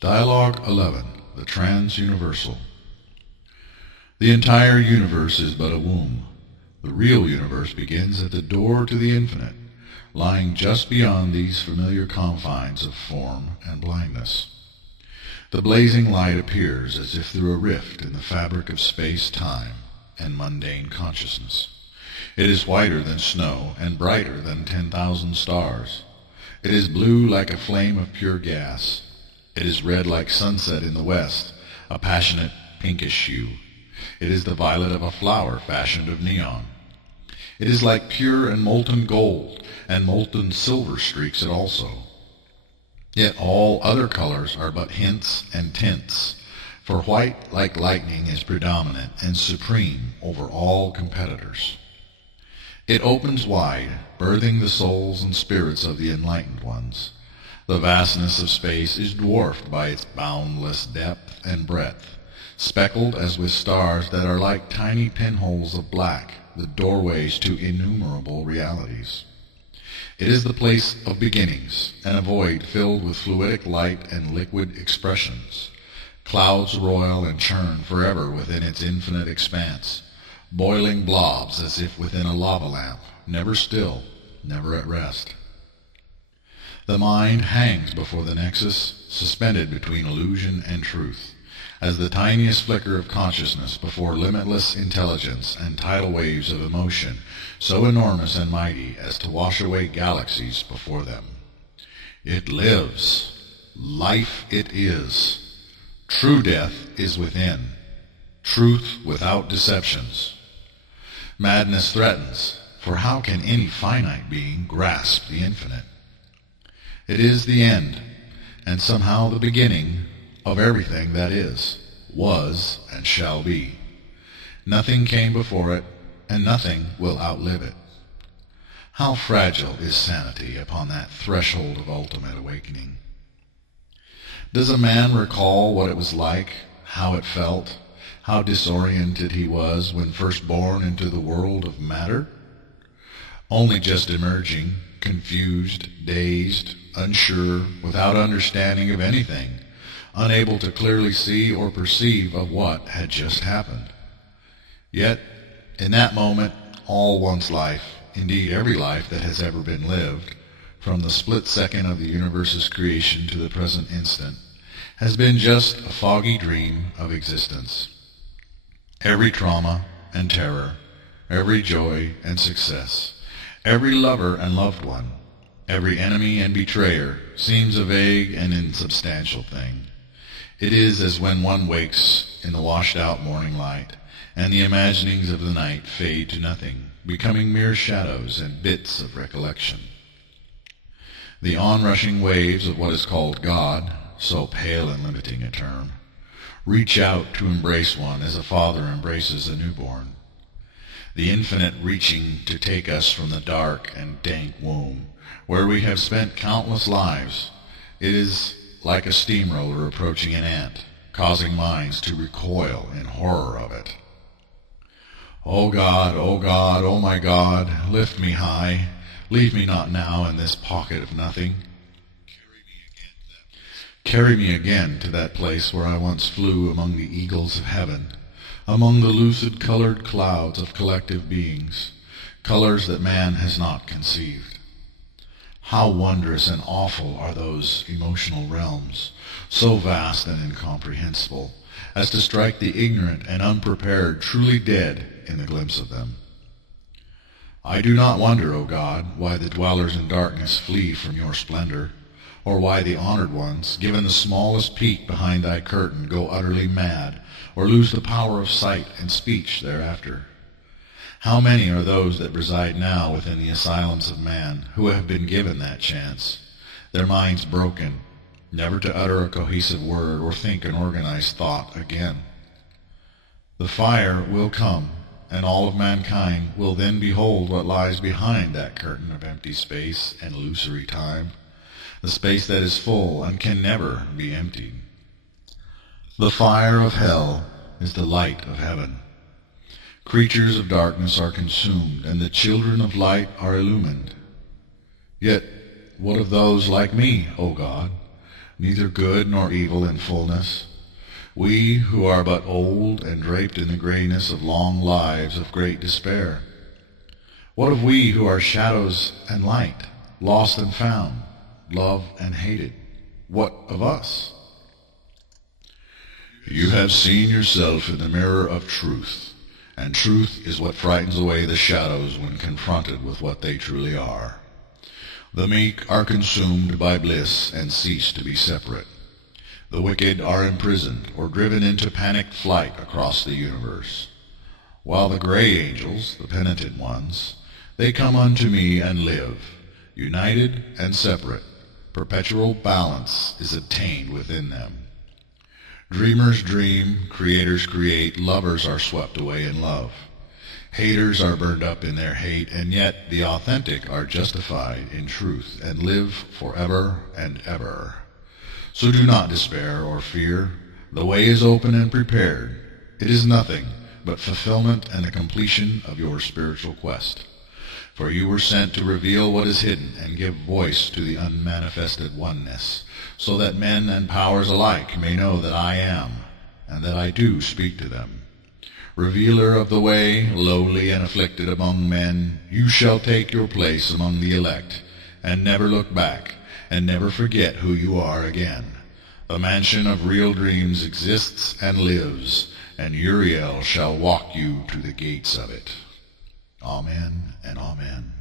Dialogue 11. The Trans-Universal. The entire universe is but a womb. The real universe begins at the door to the infinite, lying just beyond these familiar confines of form and blindness. The blazing light appears as if through a rift in the fabric of space-time and mundane consciousness. It is whiter than snow and brighter than 10,000 stars. It is blue like a flame of pure gas. It is red like sunset in the west, a passionate pinkish hue. It is the violet of a flower fashioned of neon. It is like pure and molten gold, and molten silver streaks it also. Yet all other colors are but hints and tints, for white like lightning is predominant and supreme over all competitors. It opens wide, birthing the souls and spirits of the enlightened ones. The vastness of space is dwarfed by its boundless depth and breadth, speckled as with stars that are like tiny pinholes of black, the doorways to innumerable realities. It is the place of beginnings, and a void filled with fluidic light and liquid expressions. Clouds roil and churn forever within its infinite expanse, boiling blobs as if within a lava lamp, never still, never at rest. The mind hangs before the nexus, suspended between illusion and truth, as the tiniest flicker of consciousness before limitless intelligence and tidal waves of emotion, so enormous and mighty as to wash away galaxies before them. It lives. Life it is. True death is within. Truth without deceptions. Madness threatens, for how can any finite being grasp the infinite? It is the end, and somehow the beginning of everything that is, was, and shall be. Nothing came before it, and nothing will outlive it. How fragile is sanity upon that threshold of ultimate awakening. Does a man recall what it was like, how it felt, how disoriented he was when first born into the world of matter? Only just emerging, confused, dazed, unsure, without understanding of anything, unable to clearly see or perceive of what had just happened. Yet, in that moment, all one's life, indeed every life that has ever been lived, from the split second of the universe's creation to the present instant, has been just a foggy dream of existence. Every trauma and terror, every joy and success, every lover and loved one, every enemy and betrayer seems a vague and insubstantial thing. It is as when one wakes in the washed-out morning light, and the imaginings of the night fade to nothing, becoming mere shadows and bits of recollection. The onrushing waves of what is called God, so pale and limiting a term, reach out to embrace one as a father embraces a newborn. The infinite reaching to take us from the dark and dank womb, where we have spent countless lives. It is like a steamroller approaching an ant, causing minds to recoil in horror of it. O God, O my God, lift me high, leave me not now in this pocket of nothing. Carry me again to that place where I once flew among the eagles of heaven, among the lucid colored clouds of collective beings, colors that man has not conceived. How wondrous and awful are those emotional realms, so vast and incomprehensible, as to strike the ignorant and unprepared truly dead in the glimpse of them. I do not wonder, O God, why the dwellers in darkness flee from your splendor, or why the honored ones, given the smallest peek behind thy curtain, go utterly mad, or lose the power of sight and speech thereafter. How many are those that reside now within the asylums of man, who have been given that chance, their minds broken, never to utter a cohesive word or think an organized thought again? The fire will come, and all of mankind will then behold what lies behind that curtain of empty space and illusory time, the space that is full and can never be emptied. The fire of hell is the light of heaven. Creatures of darkness are consumed, and the children of light are illumined. Yet what of those like me, O God, neither good nor evil in fullness. We who are but old and draped in the grayness of long lives of great despair. What of we who are shadows and light, lost and found, loved and hated? What of us? You have seen yourself in the mirror of truth, and truth is what frightens away the shadows when confronted with what they truly are. The meek are consumed by bliss and cease to be separate. The wicked are imprisoned or driven into panicked flight across the universe. While the gray angels, the penitent ones, they come unto me and live, united and separate. Perpetual balance is attained within them. Dreamers dream, creators create, lovers are swept away in love. Haters are burned up in their hate, and yet the authentic are justified in truth and live forever and ever. So do not despair or fear. The way is open and prepared. It is nothing but fulfillment and the completion of your spiritual quest. For you were sent to reveal what is hidden and give voice to the unmanifested oneness, so that men and powers alike may know that I am, and that I do speak to them. Revealer of the way, lowly and afflicted among men, you shall take your place among the elect, and never look back, and never forget who you are again. The mansion of real dreams exists and lives, and Uriel shall walk you to the gates of it. Amen and amen.